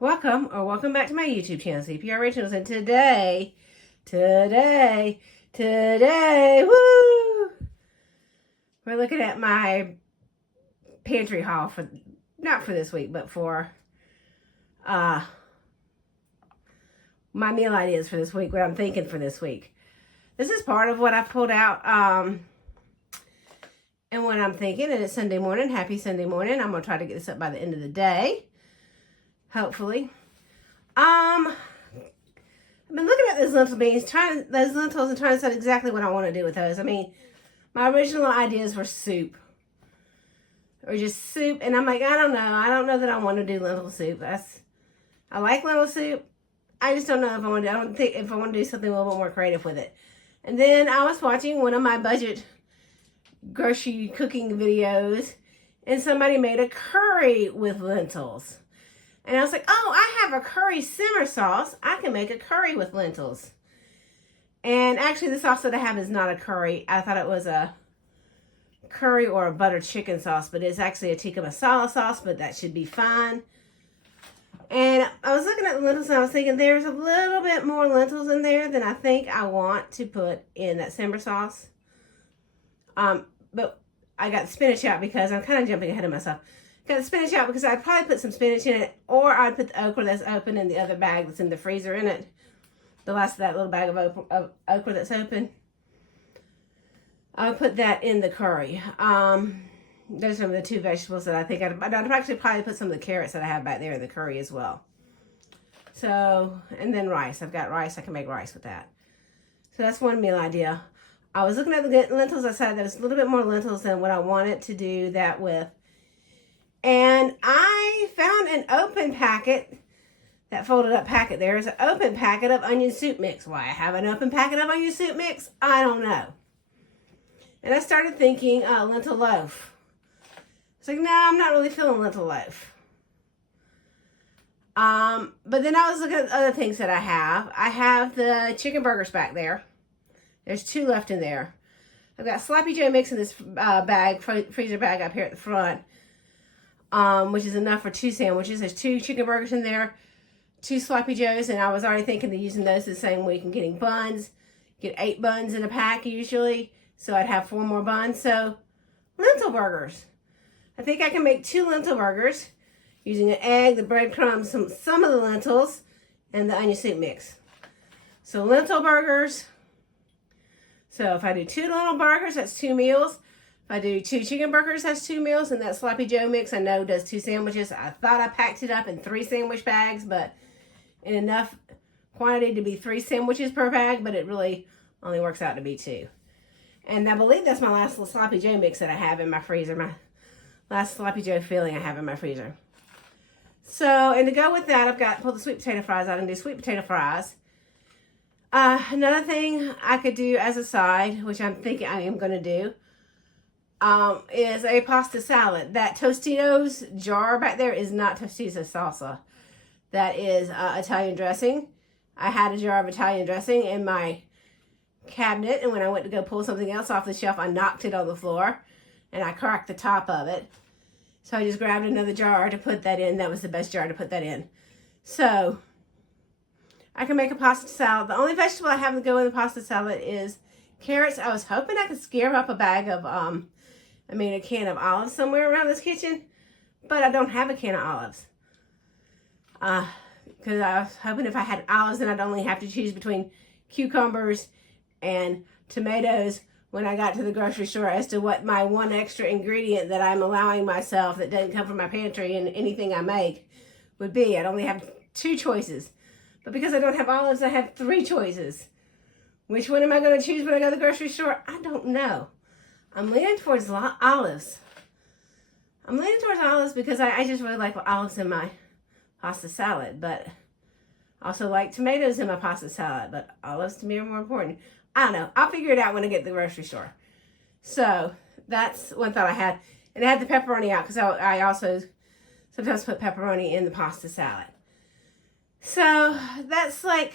Welcome back to my YouTube channel, CPR Originals. And today, woo! We're looking at my pantry haul for, not for this week, but for my meal ideas for this week, what I'm thinking for this week. This is part of what I've pulled out, and what I'm thinking, and it's Sunday morning. Happy Sunday morning. I'm going to try to get this up by the end of the day, hopefully. I've been looking at those lentil beans, those lentils, and trying to decide exactly what I want to do with those. I mean, my original ideas were soup, or just soup, and I'm like, I don't know that I want to do lentil soup. I like lentil soup. I just don't know if I want to. I don't think if I want to do something a little bit more creative with it. And then I was watching one of my budget grocery cooking videos, and somebody made a curry with lentils. And I was like, oh, I have a curry simmer sauce. I can make a curry with lentils. And actually, the sauce that I have is not a curry. I thought it was a curry or a butter chicken sauce, but it's actually a tikka masala sauce, but that should be fine. And I was looking at the lentils, and I was thinking there's a little bit more lentils in there than I think I want to put in that simmer sauce. But I got the spinach out because I'm kind of jumping ahead of myself. Got the spinach out because I'd probably put some spinach in it, or I'd put the okra that's open in the other bag that's in the freezer in it. The last of that little bag of okra that's open. I'll put that in the curry. Those are the two vegetables that I think I'd actually probably put some of the carrots that I have back there in the curry as well. So, and then rice. I've got rice. I can make rice with that. So that's one meal idea. I was looking at the lentils. I said there's a little bit more lentils than what I wanted to do that with. And I found an open packet, that folded up packet there is an open packet of onion soup mix. Why I have an open packet of onion soup mix, I don't know. And I started thinking lentil loaf. It's like, no, I'm not really feeling lentil loaf. But then I was looking at other things that I have. I have the chicken burgers back there. There's 2 left in there. I've got Sloppy Joe mix in this bag, freezer bag up here at the front. Which is enough for 2 sandwiches. There's 2 chicken burgers in there, 2 Sloppy Joes, and I was already thinking of using those the same week and getting buns. Get 8 buns in a pack usually, so I'd have 4 more buns. So, lentil burgers. I think I can make 2 lentil burgers using an egg, the breadcrumbs, some of the lentils, and the onion soup mix. So, lentil burgers. So, if I do 2 lentil burgers, that's 2 meals. If I do 2 chicken burgers, that's 2 meals, and that Sloppy Joe mix I know does 2 sandwiches. I thought I packed it up in 3 sandwich bags, but in enough quantity to be 3 sandwiches per bag, but it really only works out to be 2. And I believe that's my last Sloppy Joe mix that I have in my freezer, my last Sloppy Joe filling I have in my freezer. So, and to go with that, I've got pull the sweet potato fries out and do sweet potato fries. Another thing I could do as a side, which I'm thinking I am going to do, is a pasta salad. That Tostitos jar back there is not Tostitos salsa. That is Italian dressing. I had a jar of Italian dressing in my cabinet, and when I went to go pull something else off the shelf, I knocked it on the floor, and I cracked the top of it. So I just grabbed another jar to put that in. That was the best jar to put that in. So I can make a pasta salad. The only vegetable I have to go in the pasta salad is carrots. I was hoping I could scare up a bag of a can of olives somewhere around this kitchen, but I don't have a can of olives. Because I was hoping if I had olives, then I'd only have to choose between cucumbers and tomatoes when I got to the grocery store as to what my one extra ingredient that I'm allowing myself that doesn't come from my pantry and anything I make would be. I'd only have 2 choices. But because I don't have olives, I have 3 choices. Which one am I going to choose when I go to the grocery store? I don't know. I'm leaning towards olives. I'm leaning towards olives because I just really like olives in my pasta salad. But I also like tomatoes in my pasta salad. But olives to me are more important. I don't know. I'll figure it out when I get to the grocery store. So that's one thought I had. And I had the pepperoni out because I also sometimes put pepperoni in the pasta salad. So that's like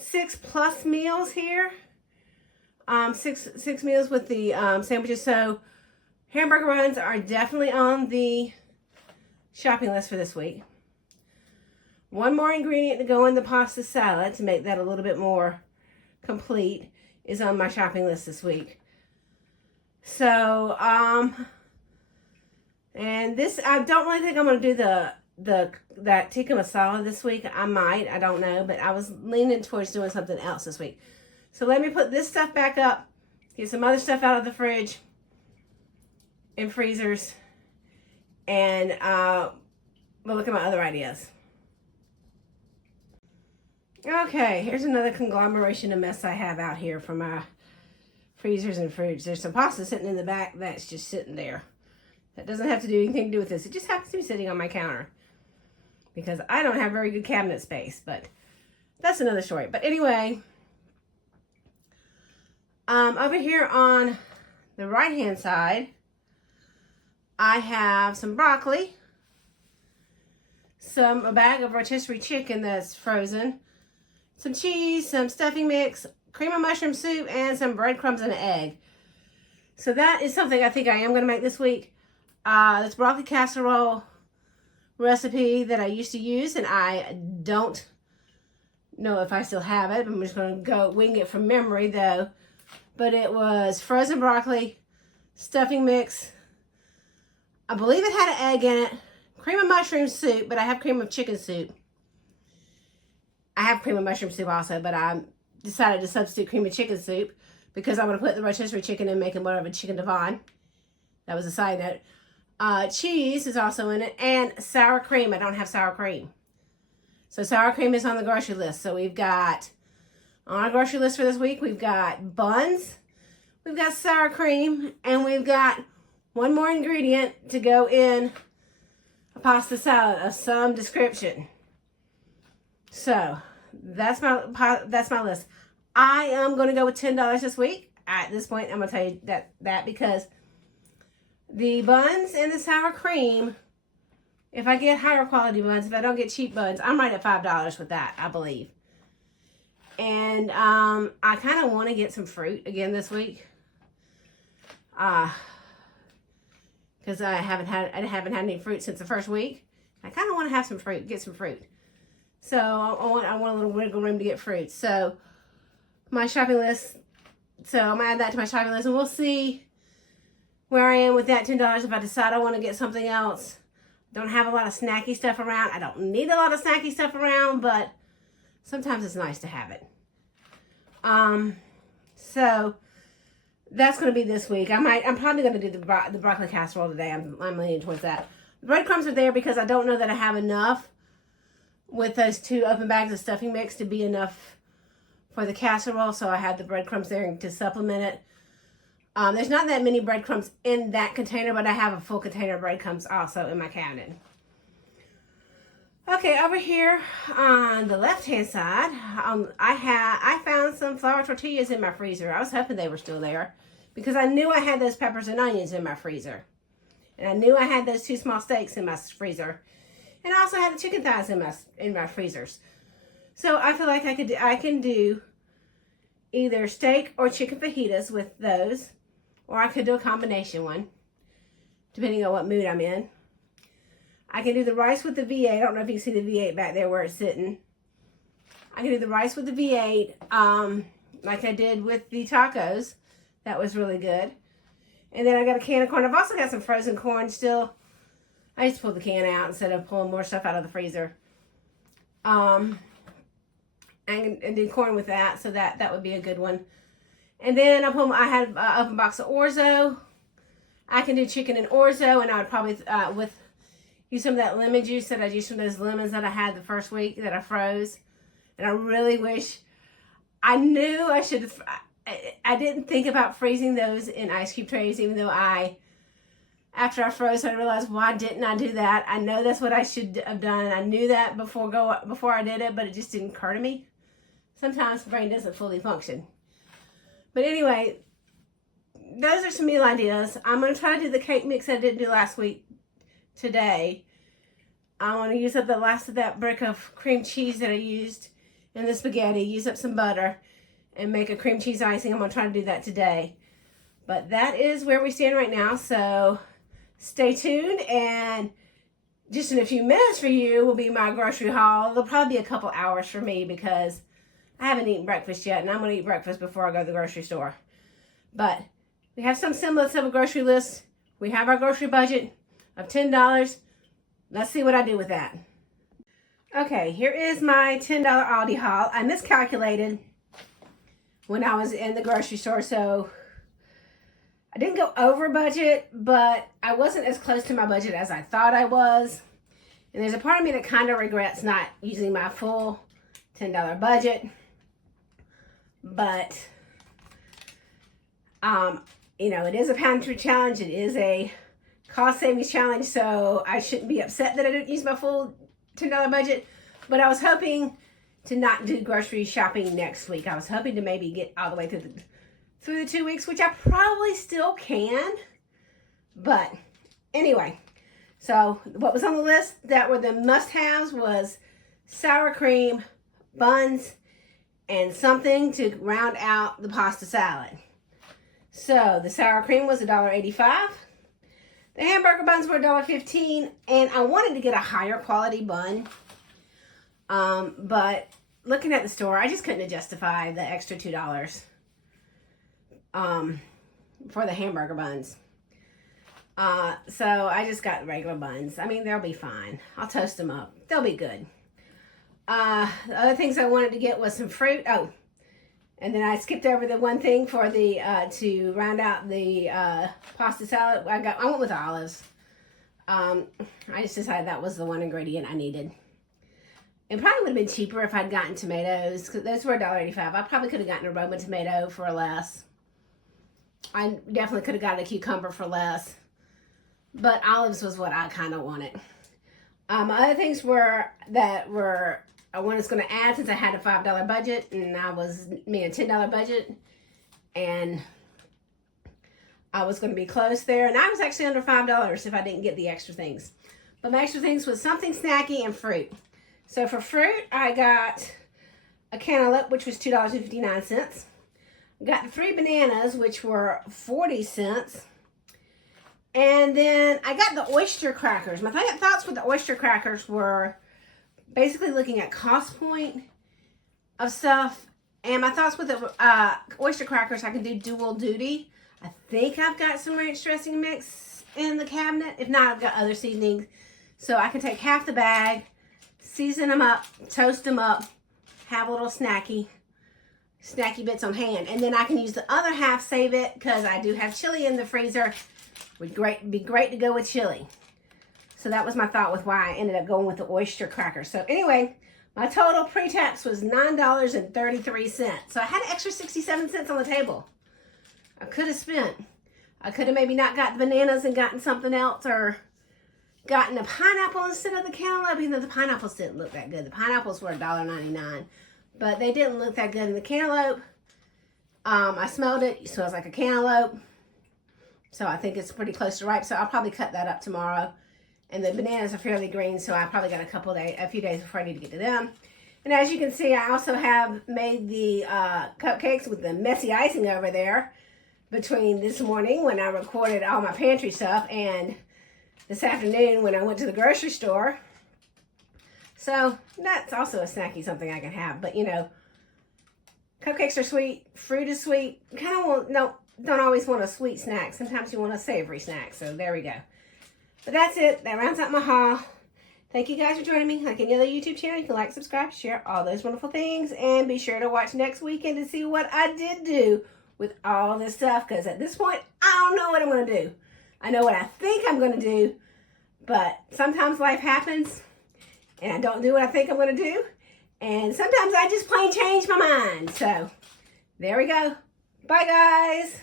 6+ meals here. 6 meals with the sandwiches. So hamburger buns are definitely on the shopping list for this week. One more ingredient to go in the pasta salad to make that a little bit more complete is on my shopping list this week. So, and this, I don't really think I'm going to do that tikka masala this week. I might, I don't know, but I was leaning towards doing something else this week. So let me put this stuff back up, get some other stuff out of the fridge and freezers, and we'll look at my other ideas. Okay, here's another conglomeration of mess I have out here for my freezers and fridge. There's some pasta sitting in the back that's just sitting there. That doesn't have to do anything to do with this. It just happens to be sitting on my counter because I don't have very good cabinet space, but that's another story. But anyway, over here on the right-hand side, I have some broccoli, a bag of rotisserie chicken that's frozen, some cheese, some stuffing mix, cream of mushroom soup, and some breadcrumbs and an egg. So that is something I think I am going to make this week. This broccoli casserole recipe that I used to use, and I don't know if I still have it. I'm just going to go wing it from memory though. But it was frozen broccoli, stuffing mix. I believe it had an egg in it, cream of mushroom soup, but I have cream of chicken soup. I have cream of mushroom soup also, but I decided to substitute cream of chicken soup because I'm going to put the rotisserie chicken in, making more of a chicken Devon. That was a side note. Cheese is also in it, and sour cream. I don't have sour cream. So sour cream is on the grocery list. So we've got, on our grocery list for this week, we've got buns, we've got sour cream, and we've got one more ingredient to go in a pasta salad of some description. So that's my list. I am going to go with $10 this week. At this point, I'm going to tell you that because the buns and the sour cream, if I get higher quality buns, if I don't get cheap buns, I'm right at $5 with that, I believe. And I kind of want to get some fruit again this week. Because I haven't had any fruit since the first week. I kind of want to have some fruit, get some fruit. So I want a little wiggle room to get fruit. So my shopping list. So I'm gonna add that to my shopping list, and we'll see where I am with that $10. If I decide I want to get something else, don't have a lot of snacky stuff around. I don't need a lot of snacky stuff around, but sometimes it's nice to have it. So that's gonna be this week. I'm probably gonna do the broccoli casserole today. I'm leaning towards that. The breadcrumbs are there because I don't know that I have enough with those 2 open bags of stuffing mix to be enough for the casserole, so I had the breadcrumbs there to supplement it. There's not that many breadcrumbs in that container, but I have a full container of breadcrumbs also in my cabinet. Okay, over here on the left-hand side, I found some flour tortillas in my freezer. I was hoping they were still there because I knew I had those peppers and onions in my freezer. And I knew I had those 2 small steaks in my freezer. And I also had the chicken thighs in my freezers. So I feel like I can do either steak or chicken fajitas with those, or I could do a combination one, depending on what mood I'm in. I can do the rice with the V8. I don't know if you can see the V8 back there where it's sitting. I can do the rice with the V8, like I did with the tacos. That was really good. And then I got a can of corn. I've also got some frozen corn still. I just pulled the can out instead of pulling more stuff out of the freezer. And do corn with that, so that would be a good one. And then I had an open box of orzo. I can do chicken and orzo, and I would probably use some of that lemon juice that I used from those lemons that I had the first week that I froze. And I really wish I knew I should have. I didn't think about freezing those in ice cube trays, even though after I froze, I realized, why didn't I do that? I know that's what I should have done. I knew that before I did it, but it just didn't occur to me. Sometimes the brain doesn't fully function. But anyway, those are some meal ideas. I'm going to try to do the cake mix I didn't do last week today. I want to use up the last of that brick of cream cheese that I used in the spaghetti, use up some butter, and make a cream cheese icing. I'm going to try to do that today. But that is where we stand right now, so stay tuned, and just in a few minutes for you will be my grocery haul. It'll probably be a couple hours for me because I haven't eaten breakfast yet, and I'm going to eat breakfast before I go to the grocery store. But we have some semblance of a grocery list. We have our grocery budget of $10. Let's see what I do with that. Okay, here is my $10 Aldi haul. I miscalculated when I was in the grocery store, so I didn't go over budget, but I wasn't as close to my budget as I thought I was. And there's a part of me that kind of regrets not using my full $10 budget. But, you know, it is a Pantry challenge. It is a cost savings challenge, so I shouldn't be upset that I didn't use my full $10 budget. But I was hoping to not do grocery shopping next week. I was hoping to maybe get all the way through the 2 weeks, which I probably still can. But anyway, so what was on the list that were the must-haves was sour cream, buns, and something to round out the pasta salad. So the sour cream was $1.85. The hamburger buns were $1.15, and I wanted to get a higher quality bun. But looking at the store, I just couldn't justify the extra $2 for the hamburger buns. So I just got regular buns. I mean, they'll be fine. I'll toast them up. They'll be good. The other things I wanted to get was some fruit. Oh, and then I skipped over the one thing for the to round out the pasta salad. I went with olives. I just decided that was the one ingredient I needed. It probably would have been cheaper if I'd gotten tomatoes, because those were $1.85. I probably could have gotten a Roma tomato for less. I definitely could have gotten a cucumber for less. But olives was what I kind of wanted. Other things I was going to add, since I had a $5 budget and I was a $10 budget, and I was going to be close there, and I was actually under $5 if I didn't get the extra things. But my extra things was something snacky and fruit. So for fruit, I got a cantaloupe, which was $2.59. Got the 3 bananas, which were 40 cents. And then I got the oyster crackers. My thoughts with the oyster crackers were basically looking at cost point of stuff. And my thoughts with the oyster crackers, I can do dual duty. I think I've got some ranch dressing mix in the cabinet. If not, I've got other seasonings. So I can take half the bag, season them up, toast them up, have a little snacky bits on hand. And then I can use the other half, save it, because I do have chili in the freezer. Would be great to go with chili. So that was my thought with why I ended up going with the oyster cracker. So anyway, my total pre-tax was $9.33. So I had an extra 67 cents on the table. I could have spent. I could have maybe not got the bananas and gotten something else, or gotten a pineapple instead of the cantaloupe, even though the pineapples didn't look that good. The pineapples were $1.99, but they didn't look that good in the cantaloupe. I smelled it. It smells like a cantaloupe. So I think it's pretty close to ripe. So I'll probably cut that up tomorrow. And the bananas are fairly green, so I probably got a few days before I need to get to them. And as you can see, I also have made the cupcakes with the messy icing over there between this morning when I recorded all my pantry stuff and this afternoon when I went to the grocery store. So that's also a snacky, something I can have. But you know, cupcakes are sweet, fruit is sweet. Don't always want a sweet snack. Sometimes you want a savory snack. So there we go. But that's it. That rounds out my haul. Thank you guys for joining me. Like any other YouTube channel, you can like, subscribe, share, all those wonderful things. And be sure to watch next weekend to see what I did do with all this stuff. Because at this point, I don't know what I'm going to do. I know what I think I'm going to do. But sometimes life happens. And I don't do what I think I'm going to do. And sometimes I just plain change my mind. So there we go. Bye, guys.